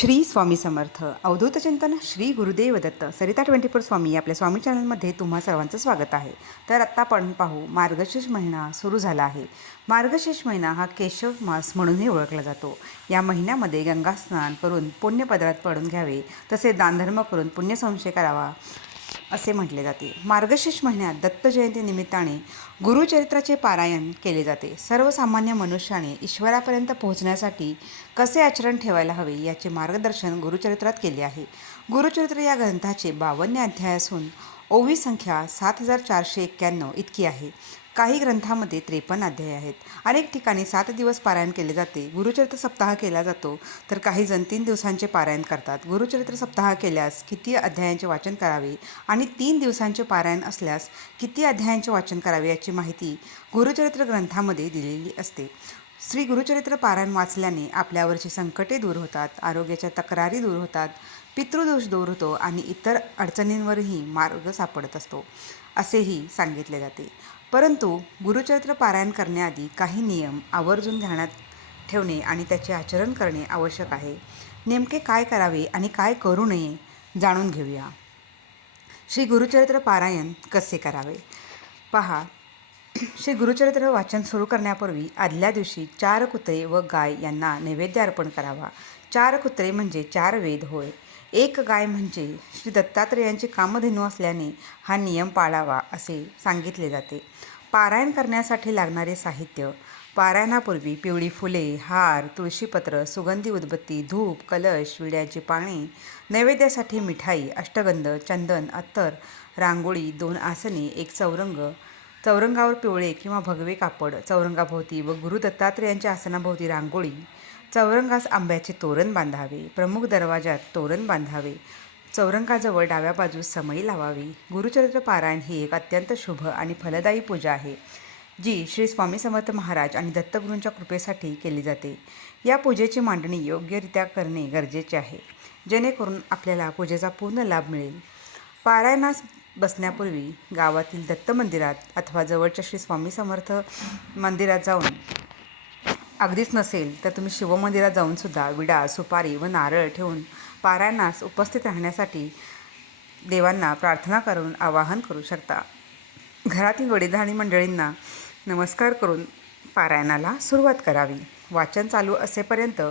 श्री स्वामी समर्थ. अवधूत चिंतन Shri Gurudev Datta. Sarita twenty four Swami आपल्या स्वामी चॅनलमध्ये तुम्हा सर्वांचं स्वागत आहे. तर आत्ता आपण पाहू मार्गशीर्ष महिना सुरू झाला आहे. मार्गशीर्ष महिना हा केशव मास म्हणूनही ओळखला जातो. या महिन्यामध्ये गंगा स्नान करून पुण्यपदरात पडून घ्यावे तसे दानधर्म करून पुण्यसंशय करावा असे म्हटले जाते. मार्गशीर्ष महिन्यात दत्त जयंती निमित्ताने गुरुचरित्राचे पारायण केले जाते. सर्वसामान्य मनुष्याने ईश्वरापर्यंत पोहोचण्यासाठी कसे आचरण ठेवायला हवे याचे मार्गदर्शन गुरुचरित्रात केले आहे. गुरुचरित्र या ग्रंथाचे बावन्न अध्याय असून ओवी संख्या सात हजार चारशे एक्क्याण्णव इतकी आहे. काही ग्रंथामध्ये त्रेपन्न अध्याय आहेत. अनेक ठिकाणी सात दिवस पारायण केले जाते. गुरुचरित्र सप्ताह केला जातो. तर काही जण तीन दिवसांचे पारायण करतात. गुरुचरित्र सप्ताह केल्यास किती अध्यायांचे वाचन करावे आणि तीन दिवसांचे पारायण असल्यास किती अध्यायांचे वाचन करावे याची माहिती गुरुचरित्र ग्रंथामध्ये दिलेली असते. श्री गुरुचरित्र पारायण वाचल्याने आपल्यावरची संकटे दूर होतात आरोग्याच्या तक्रारी दूर होतात पितृदोष दूर होतो आणि इतर अडचणींवरही मार्ग सापडत असतो असेही सांगितले जाते. परंतु गुरुचरित्र पारायण करण्याआधी काही नियम आवर्जून ध्यानात ठेवणे आणि त्याचे आचरण करणे आवश्यक आहे. नेमके काय करावे आणि काय करू नये जाणून घेऊया. श्री गुरुचरित्र पारायण कसे करावे? पहा. श्री गुरुचरित्र वाचन सुरू करण्यापूर्वी आदल्या दिवशी चार कुत्रे व गाय यांना नैवेद्य अर्पण करावा. चार कुत्रे म्हणजे चार वेद होय. एक गाय म्हणजे श्री दत्तात्रेयांची कामधेनू असल्याने हा नियम पाळावा असे सांगितले जाते. पारायण करण्यासाठी लागणारे साहित्य पारायणापूर्वी पिवळी फुले हार तुळशीपत्र सुगंधी उदबत्ती धूप कलश विड्याची पाने नैवेद्यासाठी मिठाई अष्टगंध चंदन अत्तर रांगोळी दोन आसने एक चौरंग चौरंगावर पिवळे किंवा भगवे कापड चौरंगाभोवती व गुरु दत्तात्रेयांच्या आसनाभोवती रांगोळी चौरंगास आंब्याचे तोरण बांधावे प्रमुख दरवाजात तोरण बांधावे चौरंगाजवळ डाव्या बाजूस समई लावावी. गुरुचरित्र पारायण ही एक अत्यंत शुभ आणि फलदायी पूजा आहे जी श्री स्वामी समर्थ महाराज आणि दत्तगुरूंच्या कृपेसाठी केली जाते. या पूजेची मांडणी योग्यरित्या करणे गरजेचे आहे जेणेकरून आपल्याला पूजेचा पूर्ण लाभ मिळेल. पारायणास बसण्यापूर्वी गावातील दत्त मंदिरात अथवा जवळच्या श्री स्वामी समर्थ मंदिरात जाऊन अगदीच नसेल तर तुम्ही शिवमंदिरात जाऊनसुद्धा विडा सुपारी व नारळ ठेवून पारायणास उपस्थित राहण्यासाठी देवांना प्रार्थना करून आवाहन करू शकता. घरातील वडीलधारी मंडळींना नमस्कार करून पारायणाला सुरुवात करावी. वाचन चालू असेपर्यंत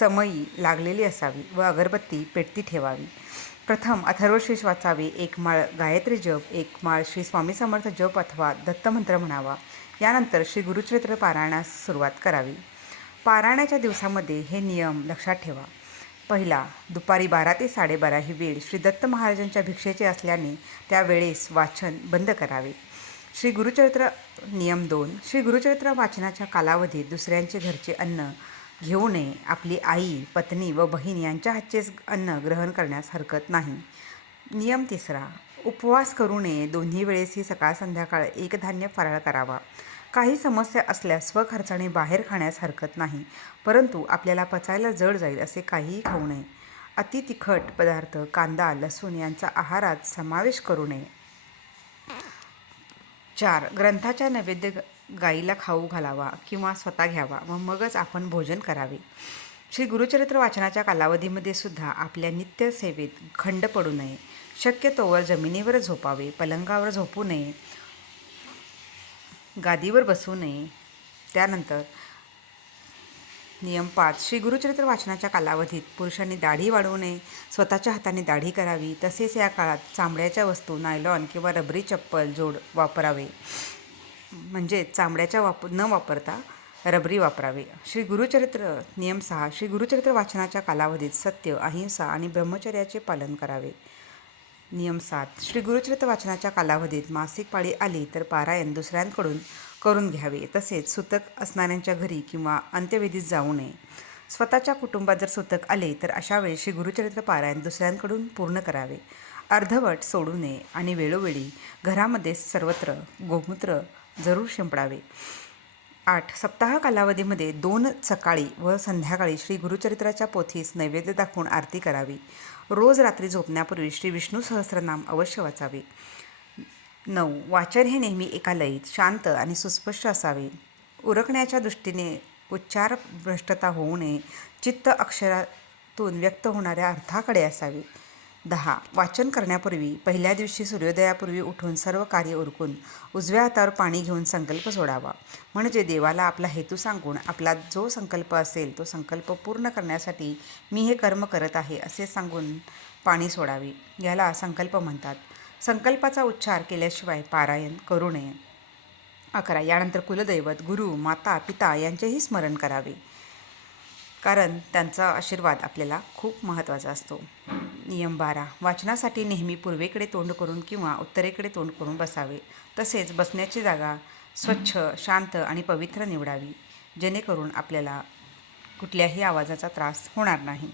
समयी लागलेली असावी व अगरबत्ती पेटती ठेवावी. प्रथम अथर्वशीष वाचावे एक माळ गायत्री जप एक माळ श्री स्वामी समर्थ जप अथवा दत्तमंत्र म्हणावा. यानंतर श्री गुरुचरित्र पारायणास सुरुवात करावी. पारायणाच्या दिवसामध्ये हे नियम लक्षात ठेवा. पहिला दुपारी बारा ते साडेबारा ही वेळ श्री दत्त महाराजांच्या भिक्षेचे असल्याने त्यावेळेस वाचन बंद करावे. श्री गुरुचरित्र नियम दोन श्री गुरुचरित्र वाचनाच्या कालावधीत दुसऱ्यांचे घरचे अन्न घेऊ नये आपली आई पत्नी व बहीण यांच्या हातचेच अन्न ग्रहण करण्यास हरकत नाही. नियम तिसरा उपवास करू नये. दोन्ही वेळेस ही सकाळ संध्याकाळ एक धान्य फराळ करावा. काही समस्या असल्यास स्वखर्चाने बाहेर खाण्यास हरकत नाही. परंतु आपल्याला पचायला जड जाईल असे काहीही खाऊ नये. अति तिखट पदार्थ कांदा लसूण यांचा आहारात समावेश करू नये. चार. ग्रंथाच्या नैवेद्य गाईला खाऊ घालावा किंवा स्वतः घ्यावा व मगच आपण भोजन करावे. श्री गुरुचरित्र वाचनाच्या कालावधीमध्ये सुद्धा आपल्या नित्यसेवेत खंड पडू नये. शक्यतोवर जमिनीवर झोपावे पलंगावर झोपू नये गादीवर बसू नये. त्यानंतर नियम पाच श्री गुरुचरित्र वाचनाच्या कालावधीत पुरुषांनी दाढी वाढवू नये. स्वतःच्या हाताने दाढी करावी. तसेच या काळात चामड्याच्या वस्तू नायलॉन किंवा रबरी चप्पल जोड वापरावे. म्हणजे चामड्याच्या वाप न वापरता रबरी वापरावे. श्री गुरुचरित्र नियम सहा श्री गुरुचरित्र वाचनाच्या कालावधीत सत्य अहिंसा आणि ब्रह्मचर्याचे पालन करावे. नियम सात. श्री गुरुचरित्र वाचनाच्या कालावधीत मासिक पाळी आली तर पारायण दुसऱ्यांकडून करून घ्यावे. तसेच सुतक असणाऱ्यांच्या घरी किंवा अंत्यवेदीत जाऊ नये. स्वतःच्या कुटुंबात जर सुतक आले तर अशा वेळी श्री गुरुचरित्र पारायण दुसऱ्यांकडून पूर्ण करावे. अर्धवट सोडू नये आणि वेळोवेळी घरामध्ये सर्वत्र गोमूत्र जरूर शिंपडावे. आठ सप्ताह कालावधीमध्ये दोन सकाळी व संध्याकाळी श्री गुरुचरित्राच्या पोथीस नैवेद्य दाखवून आरती करावी. रोज रात्री झोपण्यापूर्वी श्री विष्णू सहस्रनाम अवश्य वाचावे. नऊ वाचन हे नेहमी एका लयीत शांत आणि सुस्पष्ट असावे. उरकण्याच्या दृष्टीने उच्चार भ्रष्टता होऊ नये. चित्त अक्षरातून व्यक्त होणाऱ्या अर्थाकडे असावे. दहा. वाचन करण्यापूर्वी पहिल्या दिवशी सूर्योदयापूर्वी उठून सर्व कार्य उरकून उजव्या हातावर पाणी घेऊन संकल्प सोडावा. म्हणजे देवाला आपला हेतू सांगून आपला जो संकल्प असेल तो संकल्प पूर्ण करण्यासाठी मी हे कर्म करत आहे असे सांगून पाणी सोडावे. याला संकल्प म्हणतात. संकल्पाचा उच्चार केल्याशिवाय पारायण करू नये. अकरा. यानंतर कुलदैवत गुरु माता पिता यांचेही स्मरण करावे. कारण त्यांचा आशीर्वाद आपल्याला खूप महत्त्वाचा असतो. नियम बारा. वाचनासाठी नेहमी पूर्वेकडे तोंड करून किंवा उत्तरेकडे तोंड करून बसावे. तसेच बसण्याची जागा स्वच्छ शांत आणि पवित्र निवडावी. जेणेकरून आपल्याला कुठल्याही आवाजाचा त्रास होणार नाही.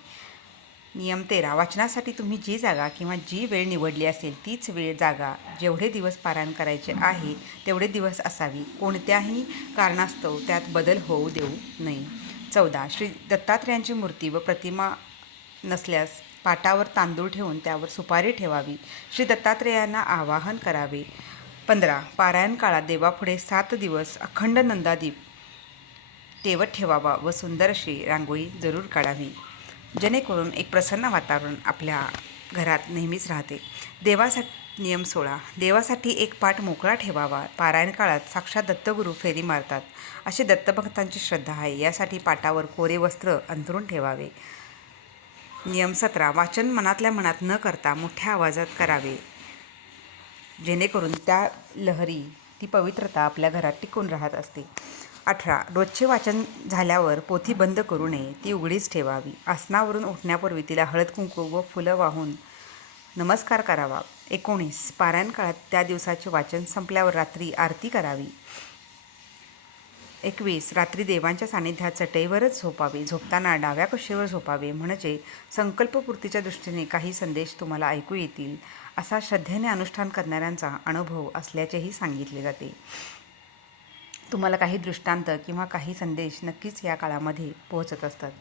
नियम तेरा. वाचनासाठी तुम्ही जी जागा किंवा जी वेळ निवडली असेल तीच वेळ जागा जेवढे दिवस पारायण करायचे आहे तेवढे दिवस असावी. कोणत्याही कारणास्तव त्यात बदल होऊ देऊ नये. चौदा. श्री दत्तात्रयांची मूर्ती व प्रतिमा नसल्यास पाटावर तांदूळ ठेवून त्यावर सुपारी ठेवावी. श्री दत्तात्रेयांना आवाहन करावे. पंधरा पारायण काळात देवापुढे सात दिवस अखंड नंदादीप तेवत ठेवावा व सुंदर अशी रांगोळी जरूर काढावी. जेणेकरून एक प्रसन्न वातावरण आपल्या घरात नेहमीच राहते. देवासाठी नियम सोळा देवासाठी एक पाठ मोकळा ठेवावा. पारायण काळात साक्षात दत्तगुरू फेरी मारतात. अशी दत्तभक्तांची श्रद्धा आहे. यासाठी पाटावर कोरे वस्त्र अंथरून ठेवावे. नियम सतरा वाचन मनातल्या मनात न करता मोठ्या आवाजात करावे. जेणेकरून त्या लहरी ती पवित्रता आपल्या घरात टिकून राहत असते. अठरा रोजचे वाचन झाल्यावर पोथी बंद करू नये ती उघडीच ठेवावी. आसनावरून उठण्यापूर्वी तिला हळद कुंकू व फुलं वाहून नमस्कार करावा. एकोणीस पारायण काळात त्या दिवसाचे वाचन संपल्यावर रात्री आरती करावी. एकवीस रात्री देवांच्या सानिध्यात चटईवरच झोपावे. झोपताना डाव्या कशीवर झोपावे. म्हणजे संकल्पपूर्तीच्या दृष्टीने काही संदेश तुम्हाला ऐकू येतील. असा श्रद्धेने अनुष्ठान करणाऱ्यांचा अनुभव असल्याचेही सांगितले जाते. तुम्हाला काही दृष्टांत किंवा काही संदेश नक्कीच या काळामध्ये पोहोचत असतात.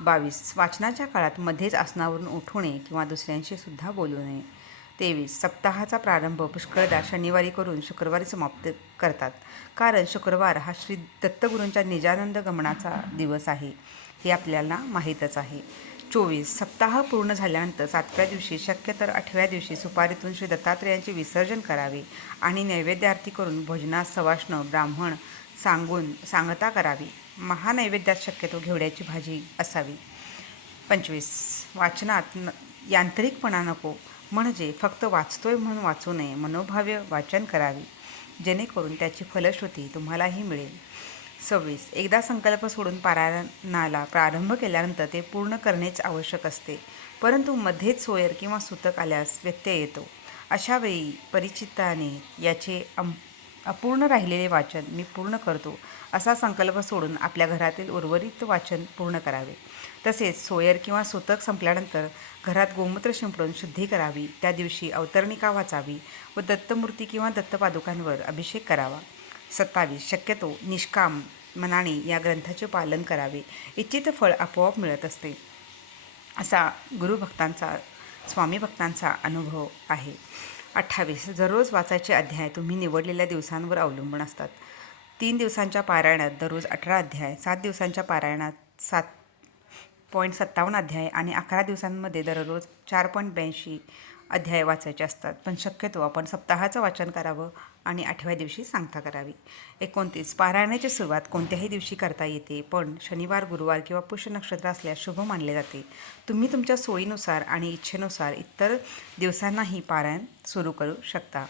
बावीस वाचनाच्या काळात मध्येच आसनावरून उठू नये किंवा दुसऱ्यांशी सुद्धा बोलू नये. तेवीस. सप्ताहाचा प्रारंभ पुष्कळदा शनिवारी करून शुक्रवारी समाप्त करतात. कारण शुक्रवार हा श्री दत्तगुरूंच्या निजानंद गमनाचा दिवस आहे. हे आपल्याला माहीतच आहे. चोवीस. सप्ताह पूर्ण झाल्यानंतर सातव्या दिवशी शक्य तर आठव्या दिवशी सुपारीतून श्री दत्तात्रेयांचे विसर्जन करावे आणि नैवेद्य आरती करून भोजनास सवाष्ण ब्राह्मण सांगून सांगता करावी. महानैवेद्यात शक्यतो घेवड्याची भाजी असावी. पंचवीस. वाचनात न यांत्रिकपणा नको. म्हणजे फक्त वाचतोय म्हणून वाचू नये मनोभाव्य वाचन करावे. जेणेकरून त्याची फलश्रुती तुम्हालाही मिळेल. सव्वीस. एकदा संकल्प सोडून पारायणाला प्रारंभ केल्यानंतर ते पूर्ण करणेच आवश्यक असते. परंतु मध्येच सोयर किंवा सूतक आल्यास व्यत्यय येतो. अशावेळी परिचिताने याचे अं अपूर्ण राहिलेले वाचन मी पूर्ण करतो असा संकल्प सोडून आपल्या घरातील उर्वरित वाचन पूर्ण करावे. तसेच सोयर किंवा सूतक संपल्यानंतर घरात गोमूत्र शिंपडून शुद्धी करावी त्या दिवशी अवतरणिका वाचावी व दत्तमूर्ती किंवा दत्तपादुकांवर अभिषेक करावा. सत्तावीस. शक्यतो निष्काम मनाने या ग्रंथाचे पालन करावे. इच्छित फळ आपोआप मिळत असते. असा गुरुभक्तांचा स्वामी भक्तांचा अनुभव आहे. अठ्ठावीस. दररोज वाचायचे अध्याय तुम्ही निवडलेल्या दिवसांवर अवलंबून असतात. तीन दिवसांच्या पारायणात दररोज अठरा अध्याय सात दिवसांच्या पारायणात सात पॉईंट सत्तावन्न अध्याय आणि अकरा दिवसांमध्ये दररोज चार पॉईंट ब्याऐंशी अध्याय वाचायचे असतात. पण शक्यतो आपण सप्ताहाचं वाचन करावं आणि आठव्या दिवशी सांगता करावी. एकोणतीस पारायणाची सुरुवात कोणत्याही दिवशी करता येते पण शनिवार गुरुवार किंवा पुष्य नक्षत्र असल्यास शुभ मानले जाते. तुम्ही तुमच्या सोयीनुसार आणि इच्छेनुसार इतर दिवसांनाही पारायण सुरू करू शकता.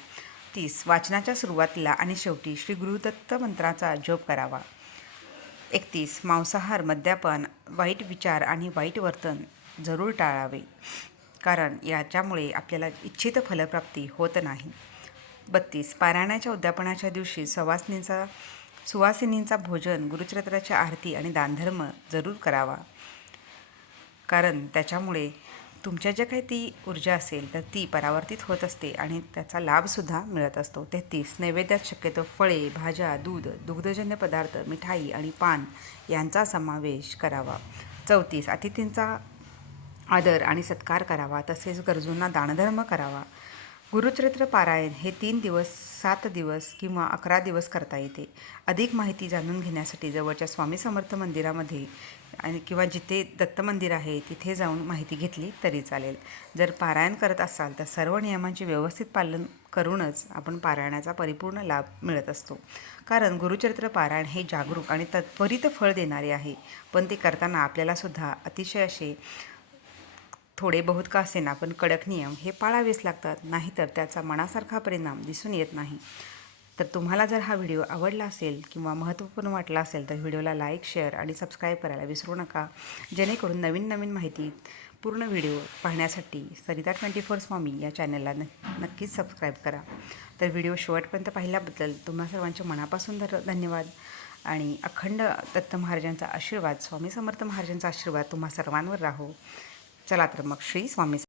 तीस वाचनाच्या सुरुवातीला आणि शेवटी श्री गुरुदत्त मंत्राचा जप करावा. एकतीस मांसाहार मद्यापन वाईट विचार आणि वाईट वर्तन जरूर टाळावे. कारण याच्यामुळे आपल्याला इच्छित फलप्राप्ती होत नाही. बत्तीस. पारायणाच्या उद्यापनाच्या दिवशी सवासनींचा सुवासिनींचा भोजन गुरुचरित्राची आरती आणि दानधर्म जरूर करावा. कारण त्याच्यामुळे तुमच्या ज्या काही ती ऊर्जा असेल तर ती परावर्तित होत असते आणि त्याचा लाभसुद्धा मिळत असतो. तेहतीस. नैवेद्यात शक्यतो फळे भाज्या दूध दुग्धजन्य पदार्थ मिठाई आणि पान यांचा समावेश करावा. चौतीस. अतिथींचा आदर आणि सत्कार करावा तसेच गरजूंना दानधर्म करावा. गुरुचरित्र पारायण हे तीन दिवस सात दिवस किंवा अकरा दिवस करता येते. अधिक माहिती जाणून घेण्यासाठी जवळच्या स्वामी समर्थ मंदिरामध्ये आणि किंवा जिथे दत्त मंदिर आहे तिथे जाऊन माहिती घेतली तरी चालेल. जर पारायण करत असाल तर सर्व नियमांचे व्यवस्थित पालन करूनच आपण पारायणाचा परिपूर्ण लाभ मिळत असतो. कारण गुरुचरित्र पारायण हे जागरूक आणि त त्वरित फळ देणारे आहे. पण ते करताना आपल्यालासुद्धा अतिशय असे थोडे बहुत का असेना पण कडक नियम हे पाळावेच लागतात. नाहीतर त्याचा मनासारखा परिणाम दिसून येत नाही. तर तुम्हाला जर हा व्हिडिओ आवडला असेल किंवा महत्त्वपूर्ण वाटला असेल तर व्हिडिओला लाईक शेअर आणि सबस्क्राईब करायला विसरू नका. जेणेकरून नवीन नवीन माहिती पूर्ण व्हिडिओ पाहण्यासाठी सरिता ट्वेंटी फोर स्वामी या चॅनलला न नक्कीच सबस्क्राईब करा. तर व्हिडिओ शेवटपर्यंत पाहिल्याबद्दल तुम्हा सर्वांच्या मनापासून धर धन्यवाद. आणि अखंड दत्त महाराजांचा आशीर्वाद स्वामी समर्थ महाराजांचा आशीर्वाद तुम्हा सर्वांवर राहो. चला तर मग श्री स्वामी